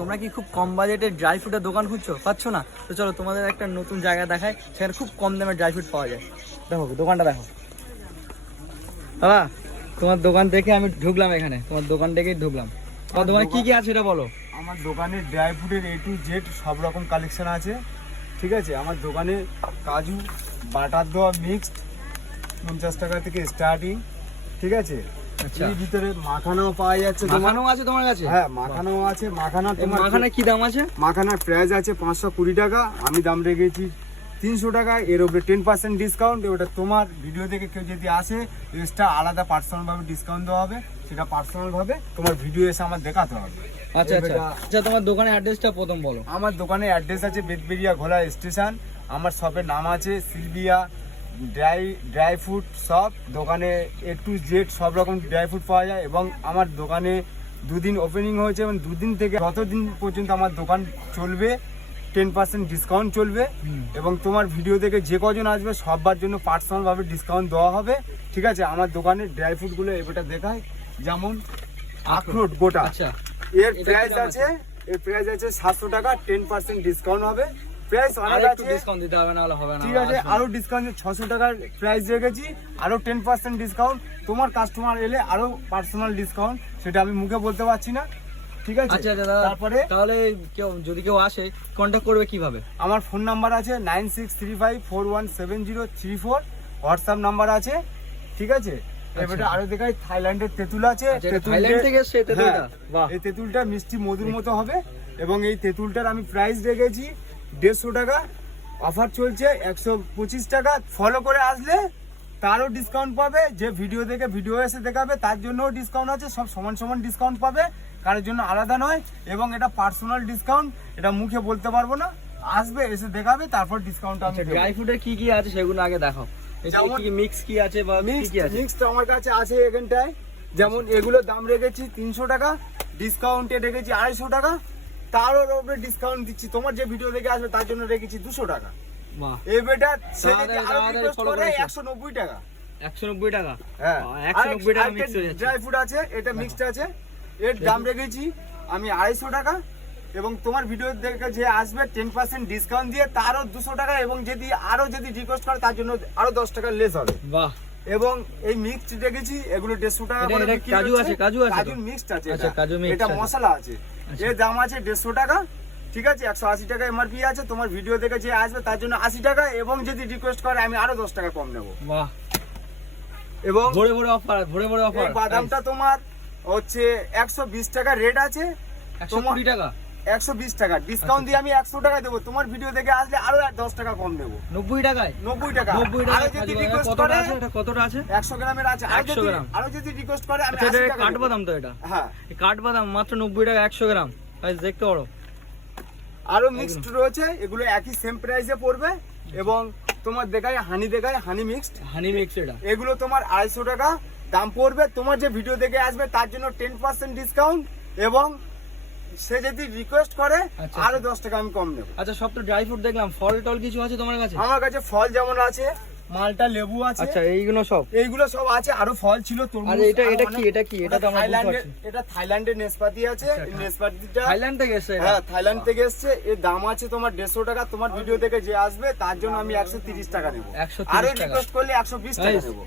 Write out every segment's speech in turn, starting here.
তোমরা কি খুব কম বাজেটে ড্রাই ফ্রুটের দোকান খুঁজছো, পাচ্ছ না? তো চলো তোমাদের একটা নতুন জায়গা দেখায়, সেখানে খুব কম দামে ড্রাই ফ্রুট পাওয়া যায়। দেখো দোকানটা দেখো। দাদা তোমার দোকান দেখে আমি ঢুকলাম, এখানে তোমার দোকান দেখেই ঢুকলাম। তোমার দোকানে কি কি আছে এটা বলো। আমার দোকানে ড্রাই ফ্রুটের A to Z সব রকম কালেকশন আছে, ঠিক আছে। আমার দোকানে কাজু বাটার দেওয়া মিক্সড 50 টাকা থেকে স্টার্টিং, ঠিক আছে। আচ্ছা, এর ভিতরে মাখানাও পাওয়া যাচ্ছে। মাখানো আছে তোমার কাছে? হ্যাঁ, মাখানাও আছে। মাখানা কি দাম আছে? মাখানার প্রাইস আছে 520 টাকা, আমি দাম রেখেছি 300 টাকা। এর উপরে 10% ডিসকাউন্ট। ওটা তোমার ভিডিও দেখে কেউ যদি আসে এক্সট্রা আলাদা পার্সোনালভাবে ডিসকাউন্ট দেওয়া হবে, সেটা পার্সোনালভাবে তোমার ভিডিও এসে আমার দেখাতে হবে। আচ্ছা আচ্ছা আচ্ছা, তোমার দোকানের অ্যাড্রেসটা প্রথম বলো। আমার দোকানের অ্যাড্রেস আছে বেদবেরিয়া ঘোলা স্টেশন। আমার শপের নাম আছে সিলভিয়া ড্রাই ফ্রুট শপ। দোকানে A to Z সব রকম ড্রাই ফ্রুট পাওয়া যায় এবং আমার দোকানে 2 দিন ওপেনিং হয়েছে এবং 2 দিন থেকে যতদিন পর্যন্ত আমার দোকান চলবে 10% ডিসকাউন্ট চলবে। এবং তোমার ভিডিও দেখে যে কজন আসবে সবার জন্য পার্সোনালভাবে ডিসকাউন্ট দেওয়া হবে, ঠিক আছে। আমার দোকানের ড্রাই ফ্রুটগুলো এবারটা দেখায়, যেমন আখরোট গোটা। আচ্ছা, এর প্রাইস আছে 700 টাকা, 10% ডিসকাউন্ট হবে। প্রাইস অনেক আছে, ডিসকাউন্ট দিতে হবে, না হলে হবে না। ঠিক আছে। আরো ডিসকাউন্ট 600 টাকার প্রাইস রেখেছি, আরো 10% ডিসকাউন্ট। তোমার কাস্টমার এলে আরো পার্সোনাল ডিসকাউন্ট, সেটা আমি মুখে বলতে পারছি না, ঠিক আছে। আচ্ছা দাদা, তারপরে তাহলে যদি কেউ আসে কন্ট্যাক্ট করবে কিভাবে? আমার ফোন নাম্বার আছে 9635417034, হোয়াটসঅ্যাপ নাম্বার আছে, ঠিক আছে। এবারে আরো দেখাই, থাইল্যান্ডের তেঁতুল আছে। থাইল্যান্ড থেকে এসেছে তেঁতুলটা? বাহ, এই তেঁতুলটা মিষ্টি মধুর মতো হবে এবং এই তেঁতুলটার আমি প্রাইস রেখেছি 150 টাকা। অফার চলছে 125 টাকা। ফলো করে আসলে তারও ডিসকাউন্ট পাবে। যে ভিডিও দেখে ভিডিও এসে দেখাবে তার জন্যও ডিসকাউন্ট আছে। সব সমান সমান ডিসকাউন্ট পাবে, কারোর জন্য আলাদা নয়। এবং এটা পার্সোনাল ডিসকাউন্ট, এটা মুখে বলতে পারবো না। আসবে, এসে দেখাবে, তারপর ডিসকাউন্টটা আমি দেব। ড্রাই ফ্রুটের কি কি আছে সেগুলো আগে দেখাও। যেমন মিক্স কি আছে বা কি কি আছে? মিক্সড আমার কাছে আছে এখানটায়। যেমন এগুলোর দাম রেখেছি 300 টাকা, ডিসকাউন্টে রেখেছি 250 টাকা। তারও উপরে ডিসকাউন্ট দিচ্ছি, তোমার যে ভিডিও দেখে আসবে তার জন্য রেখেছি 200 টাকা। বাহ, এই বেটা সে যদি আরো তাড়াতাড়ি রিকোয়েস্ট follow করে করেছো। 190 টাকা। 190 টাকা? হ্যাঁ, 190 টাকা মিক্স হয়ে যাচ্ছে। ড্রাই ফ্রুট আছে, এটা মিক্সড আছে। এর দাম রেখেছি আমি 250 টাকা। এবং তোমার ভিডিও দেখে যে আসবে 10% ডিসকাউন্ট দিয়ে তারও 200 টাকা। এবং যদি রিকোয়েস্ট করে তার জন্য আরো 10 টাকা লেস হবে। বাহ, এবং এই মিক্সড রেখেছি, এগুলো 150 টাকা করে বিক্রি কাজু হচ্ছে। আছে? কাজু আছে? কাজু মিক্সড আছে। আচ্ছা, কাজু মিক্সড এটা আছে। মশলা আছে। এর দাম আছে 150 টাকা, ঠিক আছে। 180 টাকা এমআরপি আছে। তোমার ভিডিও দেখে যে আসবে তার জন্য 80 টাকা। এবং যদি রিকোয়েস্ট করে আমি আরো 10 টাকা কম নেব। বাহ, এবং ভরে ভরে অফার, ভরে ভরে অফার। এই বাদামটা তোমার হচ্ছে 120 টাকা রেট আছে। 120 টাকা? 120 টাকা ডিসকাউন্ট দিয়ে আমি 100 টাকা দেবো। তোমার ভিডিও দেখে আসলে আরো 10 টাকা কম দেবো। 90 টাকায়? 90 টাকা। 90 আরো টাকা যদি রিকোয়েস্ট কতটা করে আছে? এটা কতটা আছে? 100 গ্রামের আছে। 100 গ্রাম। আরো যদি রিকোয়েস্ট করে আমি আচ্ছা, 80 এটা টাকা দেবো। কাঠবাদাম তো এটা? হ্যাঁ, এই কাঠবাদাম মাত্র 90 টাকা 100 গ্রাম। গাইস দেখতে পারো। আরো মিক্সড রয়েছে, এগুলো একই সেম প্রাইসে পড়বে। এবং তোমার হানি মিক্সড। হানি মিক্স এটা? এগুলো তোমার 250 টাকা দাম পড়বে। তোমার যে ভিডিও দেখে আসবে তার জন্য 10% ডিসকাউন্ট। এবং সে যদি রিকোয়েস্ট করে আচ্ছা, আরো 10 টাকা আমি কম নেব। আচ্ছা, সব তো ড্রাই ফ্রুট দেখলাম, ফল টল কিছু আছে তোমার কাছে? আমার কাছে ফল যেমন আছে, মালটা, লেবু আছে। আচ্ছা, এইগুলো সব? এইগুলো সব আছে। আরো ফল ছিল, তরমুজ। আরে এটা কি? এটা তো আমরা বুঝতে পারছি। এটা থাইল্যান্ডের নেসপাতি আছে। আচ্ছা, এই নেসপাতিটা থাইল্যান্ড থেকে এসেছে এটা? হ্যাঁ, থাইল্যান্ড থেকে এসেছে। এর দাম আছে তোমার 150 টাকা। তোমার ভিডিও দেখে যে আসবে তার জন্য আমি 130 টাকা নেব। 130 আরো টাকা? রিকোয়েস্ট করলে 120 টাকা নেব।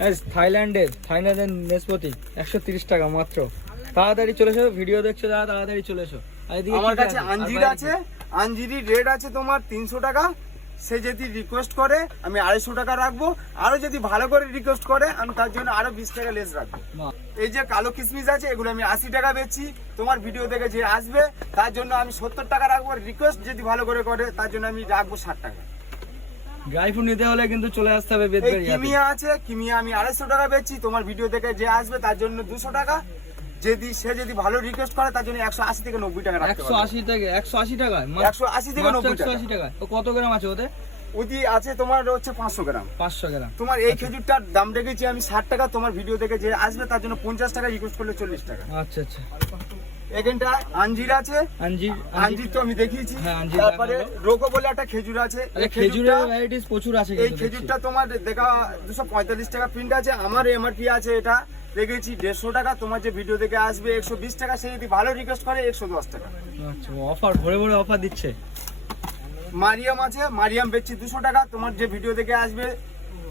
গাইস, থাইল্যান্ডের নেসপতি 130 টাকা মাত্র। তাড়াতাড়ি চলে এসো, ভিডিও দেখছো যারা তাড়াতাড়ি চলে এসো। আর এদিকে আমার কি কাছে আঞ্জির আছে। আঞ্জিরি রেট আছে তোমার 300 টাকা। সে যদি রিকোয়েস্ট করে আমি 250 টাকা রাখবো। আরো যদি ভালো করে রিকোয়েস্ট করে আমি তার জন্য আরো 20 টাকা লেস রাখবো। বাহ। এই যে কালো কিশমিশ আছে, এগুলো আমি 80 টাকা বেচছি। তোমার ভিডিও দেখে যে আসবে তার জন্য আমি 70 টাকা রাখবো। রিকোয়েস্ট যদি ভালো করে তার জন্য আমি রাখবো 60 টাকা। ড্রাই ফ্রুট নিতে হলে কিন্তু চলে আসতে হবে এই বেদবেরিয়াতে। কিমিয়া আছে, কিমিয়া আমি 250 টাকা বেচছি। তোমার ভিডিও দেখে যে আসবে তার জন্য 200 টাকা। সে যদি ভালো রিকোয়েস্ট করে তার জন্য 180 থেকে 90 টাকা রাখতে পারবো। 180 থেকে 180 টাকা? 180 থেকে 90 টাকা। 180 টাকা। তো কত গ্রাম আছে ওতে? ওদি আছে তোমার হচ্ছে 500 গ্রাম। 500 গ্রাম? তোমার এই খেজুরটার দাম রেখেছি আমি 60 টাকা। তোমার ভিডিও দেখে যে আসবে তার জন্য 50 টাকা, রিকোয়েস্ট করলে 40 টাকা। আচ্ছা আচ্ছা। এখানটা আঞ্জির আছে, আঞ্জির তো আমি দেখিয়েছি। হ্যাঁ, আঞ্জির তারপরে দেখাবো। রোকো বলে একটা খেজুর আছে। এই খেজুরের খেজুরটা- ভ্যারাইটিস প্রচুর আছে এই কিন্তু দেখছি। খেজুরটা তোমার দেখা 245 টাকা প্রিন্ট আছে। আমার এমআরপি আছে এটা রেখেছি 150 টাকা। তোমার যে ভিডিও দেখে আসবে 120 টাকা, সে যদি ভালো রিকোয়েস্ট করে 110 টাকা। আচ্ছা, অফার ভরে ভরে অফার দিচ্ছে। মারিয়াম আছে, মারিয়াম বেচছি 200 টাকা। তোমার যে ভিডিও দেখে আসবে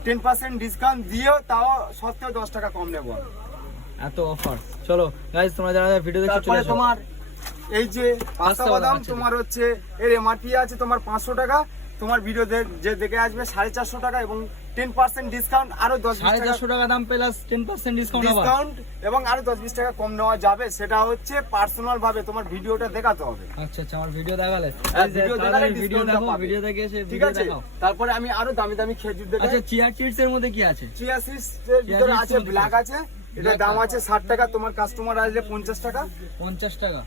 10% ডিসকাউন্ট দিয়েও তাও সত্ত্বেও 10 টাকা কম নেবো। এত অফার। চলো গাইস, তোমরা যারা ভিডিও দেখছো চলে তারপরে এসো। তোমার এই যে পাস্তা বাদাম, আছে। তোমার হচ্ছে এর এমআরপি আছে তোমার 500 টাকা। তোমার ভিডিও যে দেখে আসবে 450 টাকা এবং 10% ডিসকাউন্ট আরো 10-20 টাকা 450 টাকা দাম প্লাস 10% ডিসকাউন্ট আবার। ডিসকাউন্ট এবং আরো 10-20 টাকা কম নেওয়া যাবে। সেটা হচ্ছে পার্সোনাল ভাবে তোমার ভিডিওটা দেখাতে হবে। আচ্ছা আচ্ছা, আমার ভিডিও দেখালে হ্যাঁ, ভিডিও দেখালে ভিডিও discount টা দেখো, পাবে। ভিডিও দেখে এসে ঠিক ভিডিও আছে, দেখাও। তারপরে আমি আরো দামি দামি খেজুর দেখাই। আচ্ছা, চিয়া চিটস এর মধ্যে কি আছে? চিয়া সিডস এর ভিতরে চিয়া আছে সিডস ব্ল্যাক আছে, এটা দাম আছে 60 টাকা। তোমার কাস্টমার আসলে 50 টাকা। 50 টাকা।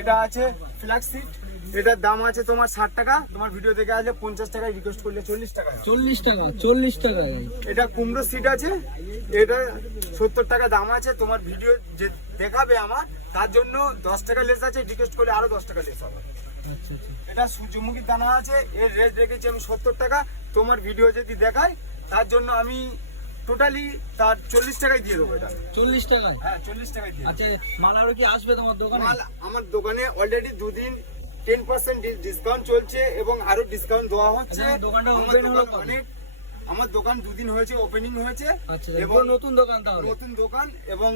এটা আছে ফ্ল্যাক্স সিড, এটার দাম আছে তোমার 60 টাকা। তোমার ভিডিও দেখে আসলে 50 টাকায় রিকোয়েস্ট করলে 40 টাকা। 40 টাকা, 40 টাকা। এটা কুমড়ো সিড আছে, এটা 70 টাকা দাম আছে। তোমার ভিডিও যে দেখাবে আমার তার জন্য 10 টাকা লেস আছে, রিকোয়েস্ট করলে আরো 10 টাকা লেস হবে। আচ্ছা আচ্ছা, এটা সূর্যমুখীর দানা আছে, এর রেট রেখেছি আমি 70 টাকা। তোমার ভিডিও যদি দেখায় তার জন্য আমি টোটালি তার 40 টাকায় দিয়ে দেবো। এটা 40 টাকায়। হ্যাঁ 40 টাকায় দিয়ে দেবো। আচ্ছা, মাল আরো কি আসবে তোমার দোকানে? মাল আমার দোকানে অলরেডি দুদিন 10% ডিসকাউন্ট চলছে এবং আরো ডিসকাউন্ট দেওয়া হচ্ছে। আচ্ছা, দোকানটা আমার open হলো দোকান কবে? অনেক, আমার দোকান দুদিন হয়েছে ওপেনিং হয়েছে। আচ্ছা, এবং এবং নতুন দোকান তাহলে। নতুন দোকান, এবং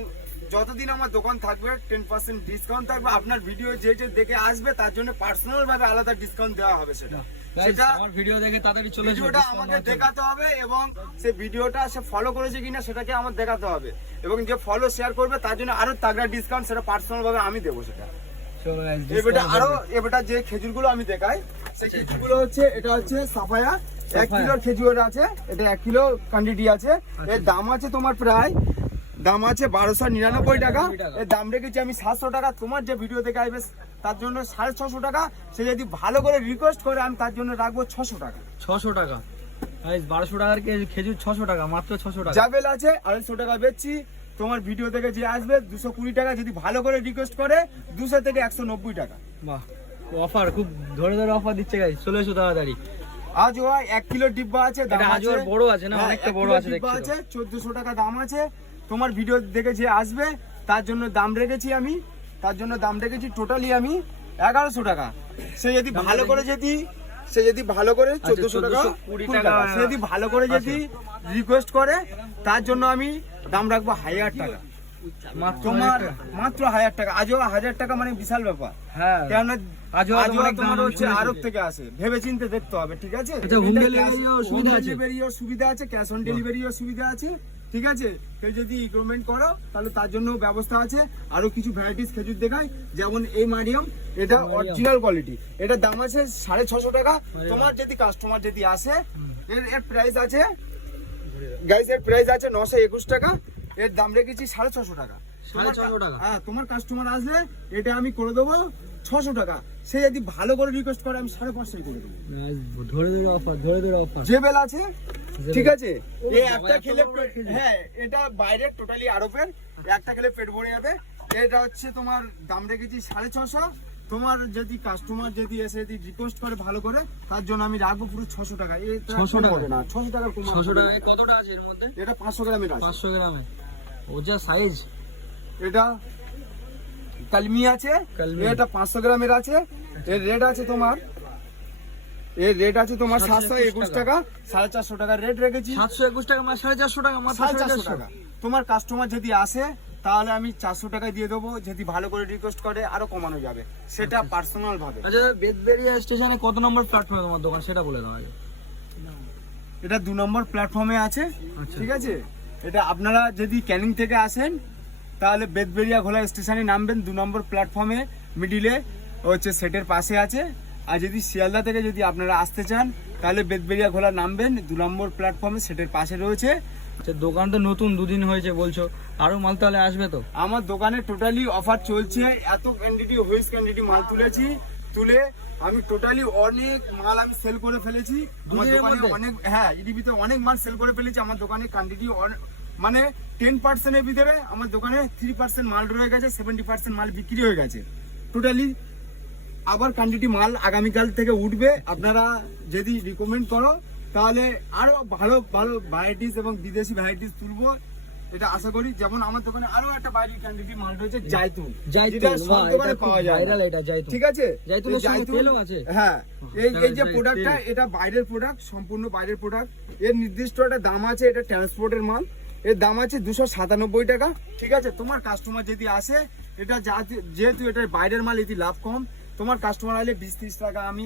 যতদিন আমার দোকান থাকবে 10% ডিসকাউন্ট থাকবে। আপনার ভিডিও যে দেখে আসবে তার জন্য পার্সোনাল ভাবে আলাদা ডিসকাউন্ট দেওয়া হবে। সেটা Guys, সেটা আমার ভিডিও দেখে তাড়াতাড়ি চলে এসো। ভিডিওটা আমাকে দেখাতে হবে এবং সে ভিডিওটা সে ফলো করেছে কিনা সেটাকে আমার দেখাতে হবে, এবং যে ফলো শেয়ার করবে তার জন্য আরো তাগড়া ডিসকাউন্ট সেটা পার্সোনাল ভাবে আমি দেবো। সেটা চলো guys, এবারে discount আরো হবে। এবারে যে খেজুরগুলো আমি দেখাই, সেই খেজুরগুলো হচ্ছে এটা হচ্ছে সাফায়া 1 সাফায়া। কিলোর খেজুর আছে। এটা 1 কিলো কোয়ান্টিটি আছে। এর দাম আছে তোমার প্রায় দাম আছে 1299 টাকা। এর দাম রেখেছি আমি 700 টাকা। তোমার যে ভিডিও দেখে আসবে তার জন্য 650 টাকা। সে যদি ভালো করে রিকোয়েস্ট করে আমি তার জন্য রাখবো 600 টাকা। 600 টাকা। গাইস, 1200 টাকার খেজুর 600 টাকা, মাত্র 600 টাকা। জাবেল আছে 250 টাকা বেচছি। তোমার ভিডিও দেখে যে আসবে 220 টাকা, যদি ভালো করে রিকোয়েস্ট করে 200 থেকে 190 টাকা। বাহ, অফার খুব ধরে ধরে অফার দিচ্ছে গাইস, চলে এসো তাড়াতাড়ি। আজওয়া 1 কিলো ডিব্বা আছে, দাম এটা আছে। আজওয়ার বড় আছে না? হ্যাঁ, অনেকটা 1 বড় কিলো আছে ডিব্বা দেখছি তো। আছে, 1400 টাকা দাম আছে। তোমার ভিডিও দেখে যে আসবে তার জন্য দাম রেখেছি আমি, তার জন্য দাম রেখেছি টোটালি আমি 1100 টাকা। সে যদি ভালো করে সে যদি ভালো করে 1400 টাকা 1420 20 টাকা। সে যদি ভালো করে যদি রিকোয়েস্ট করে তার জন্য আমি দাম রাখবো 1000 টাকা। মাত্র তোমার 1000 টাকা। মাত্র 1000 টাকা। আজও 1000 টাকা মানে বিশাল ব্যাপার। হ্যাঁ, কেননা আজওয়া তো আজওয়া অনেক দাম তোমার আমি হচ্ছে শুনেছি। আরব থেকে আসে, ভেবে চিন্তে দেখতে হবে। ঠিক আছে, আচ্ছা, home delivery ও সুবিধা আছে? ডেলিভারিও সুবিধা আছে, ক্যাশ অন ডেলিভারিও সুবিধা আছে। ঠিক আছে, কেউ যদি রিকমেন্ড করো তাহলে তার জন্য ব্যবস্থা আছে। আরো কিছু ভ্যারাইটিস খেজুর দেখাই, যেমন এই মারিয়াম, এটা অরিজিনাল কোয়ালিটি। এটার দাম আছে 650 টাকা। তোমার যদি কাস্টমার যদি আসে, এর প্রাইস আছে গাইস, এর প্রাইস আছে 921 টাকা। এর দাম রেখেছি 650 টাকা। 650 টাকা। হ্যাঁ, তোমার কাস্টমার আসলে এটা আমি করে দেবো 600 টাকা। সে যদি ভালো করে রিকোয়েস্ট করে আমি 550 করে দেবো। Guys, ধরে ধরে অফার, ধরে ধরে অফার। জেবেল আছে, ঠিক আছে। এই বাবা, একটা এত খেলে বড় খেজুর। হ্যাঁ, এটা বাইরে টোটালি আরবের, একটা খেলে পেট ভরে যাবে। এটা হচ্ছে তোমার দাম রেখেছি 650। তোমার যদি কাস্টমার যদি এসে যদি রিকোয়েস্ট করে ভালো করে তার জন্য আমি রাখবো পুরো 600 টাকা। এটা 600 টাকা? হবে না, 600 টাকার কম 600 হবে না। টাকায় কতটা আছে এর মধ্যে? এটা 500 গ্রামের আছে। 500 গ্রামে। ও যা সাইজ। এটা কালমি আছে, কালমি। এটা 500 গ্রামের আছে। এর রেট আছে তোমার 721 টাকা। 450 টাকার রেট রেখেছি। 721 টাকা, মানে 450 টাকা, মাত্র 450 450 টাকা। তোমার কাস্টমার যদি আসে তাহলে আমি 400 টাকায় দিয়ে দেবো। যদি ভালো করে রিকোয়েস্ট করে আরো কমানো যাবে, সেটা পার্সোনাল ভাবে। আচ্ছা, বেদবেরিয়া স্টেশনে কত নম্বর প্ল্যাটফর্মে তোমার দোকান সেটা বলে দাও আগে। এটা 2 নম্বর প্ল্যাটফর্মে আছে। আচ্ছা। ঠিক আছে, এটা আপনারা যদি ক্যানিং থেকে আসেন তাহলে বেদবেরিয়া ঘোলা স্টেশনে নামবেন, 2 নম্বর প্ল্যাটফর্মে মিডিলে হচ্ছে সেটের পাশে আছে। আর যদি শিয়ালদা থেকে যদি আপনারা আসতে চান তাহলে বেদবেরিয়া ঘোলা নামবেন, 2 নম্বর প্ল্যাটফর্মে সেটের পাশে রয়েছে। আচ্ছা, দোকান তো নতুন 2 দিন হয়েছে বলছো, আরো মাল তাহলে আসবে তো? আমার দোকানে টোটালি অফার চলছে। এত কোয়ান্টিটি হুইজ কোয়ান্টিটি মাল তুলে আমি টোটালি অনেক মাল আমি সেল করে ফেলেছি। আমার দুদিনের দোকানে মধ্যে? অনেক, হ্যাঁ, ইডিবিতে অনেক মাল সেল করে ফেলেছি। আমার দোকানে কোয়ান্টিটি মানে 10% এর ভিতরে আমার দোকানে 3% মাল রয়ে গেছে, 70% মাল বিক্রি হয়ে গেছে। টোটালি আবার কোয়ান্টিটি মাল আগামীকাল থেকে উঠবে। আপনারা যদি রিকমেন্ড করো তাহলে আরো ভালো ভালো ভ্যারাইটিস এবং বিদেশি ভ্যারাইটিস তুলবো, এটা আশা করি। যেমন আমার দোকানে আরো একটা বাইরে কোয়ান্টিটি মাল রয়েছে জায়তুন, যেটা সব দোকানে পাওয়া যায় না। ঠিক আছে, জায়তুনের সঙ্গে তেলও আছে। হ্যাঁ, এই যে প্রোডাক্টটা, এটা বাইরের প্রোডাক্ট, সম্পূর্ণ বাইরের প্রোডাক্ট। এর নির্দিষ্ট একটা দাম আছে, এটা ট্রান্সপোর্টের মাল। এর দাম আছে 297 টাকা। ঠিক আছে, তোমার কাস্টমার যদি আসে, এটা যেহেতু এটা বাইরের মাল, এটি লাভ কম, তোমার কাস্টমার আসলে 20-30 টাকা আমি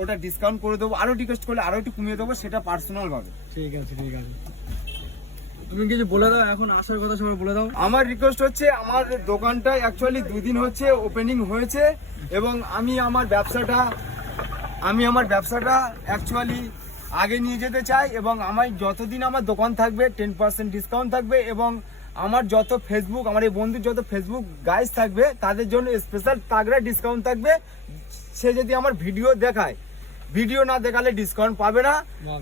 ওটা ডিসকাউন্ট করে দেবো। আরো রিকোয়েস্ট করলে আরো একটু কমিয়ে দেবো, সেটা পার্সোনাল ভাবে। ঠিক আছে, ঠিক আছে। তুমি কিছু বলে দাও, এখন আসার কথা সবাই বলে দাও। আমার রিকোয়েস্ট হচ্ছে, আমার দোকানটা অ্যাকচুয়ালি 2 দিন হচ্ছে ওপেনিং হয়েছে, এবং আমি আমার ব্যবসাটা অ্যাকচুয়ালি আগে নিয়ে যেতে চাই। এবং আমার যতদিন আমার দোকান থাকবে 10% ডিসকাউন্ট থাকবে, এবং আমার যত ফেসবুক, আমার এই বন্ধুর যত ফেসবুক গাইজ থাকবে, তাদের জন্য স্পেশাল তাগড়া ডিসকাউন্ট থাকবে। সে যদি আমার ভিডিও দেখায়, ভিডিও না দেখালে ডিসকাউন্ট পাবে না,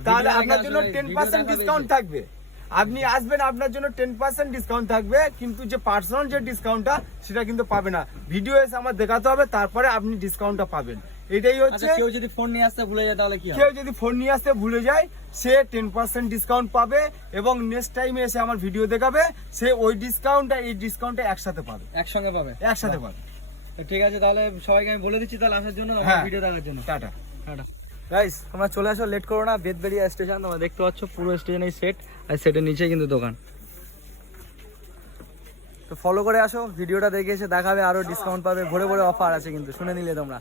তাহলে আপনার জন্য 10% ডিসকাউন্ট থাকবে। আপনি আসবেন, আপনার জন্য 10% ডিসকাউন্ট থাকবে, কিন্তু যে পার্সোনাল যে ডিসকাউন্টটা, সেটা কিন্তু পাবে না। ভিডিও এসে আমার দেখাতে হবে, তারপরে আপনি ডিসকাউন্টটা পাবেন। এটাই হচ্ছে। কেউ যদি ফোন নিয়ে আসতে ভুলে যায় তাহলে কি হবে? কেউ যদি ফোন নিয়ে আসতে ভুলে যায়, সে 10% ডিসকাউন্ট পাবে, এবং নেক্সট টাইমে এসে আমার ভিডিও দেখাবে, সে ওই ডিসকাউন্টটা এই ডিসকাউন্টটা একসাথে পাবে, একসঙ্গে পাবে, একসাথে পাবে। ঠিক আছে, তাহলে সবাইকে আমি বলে দিচ্ছি তাহলে আসার জন্য, হ্যাঁ, ভিডিও দেখার জন্য। টাটা। টাটা গাইস, তোমরা চলে আসো, লেট করো না। বেদবেরিয়া স্টেশন তোমরা দেখতে পাচ্ছ, পুরো স্টেশনের সেট, আর সেটের নিচে কিন্তু দোকান। তো ফলো করে আসো, ভিডিওটা দেখে এসে দেখাবে, আরো ডিসকাউন্ট পাবে, ভরে ভরে অফার আছে কিন্তু, শুনে নিলে তোমরা।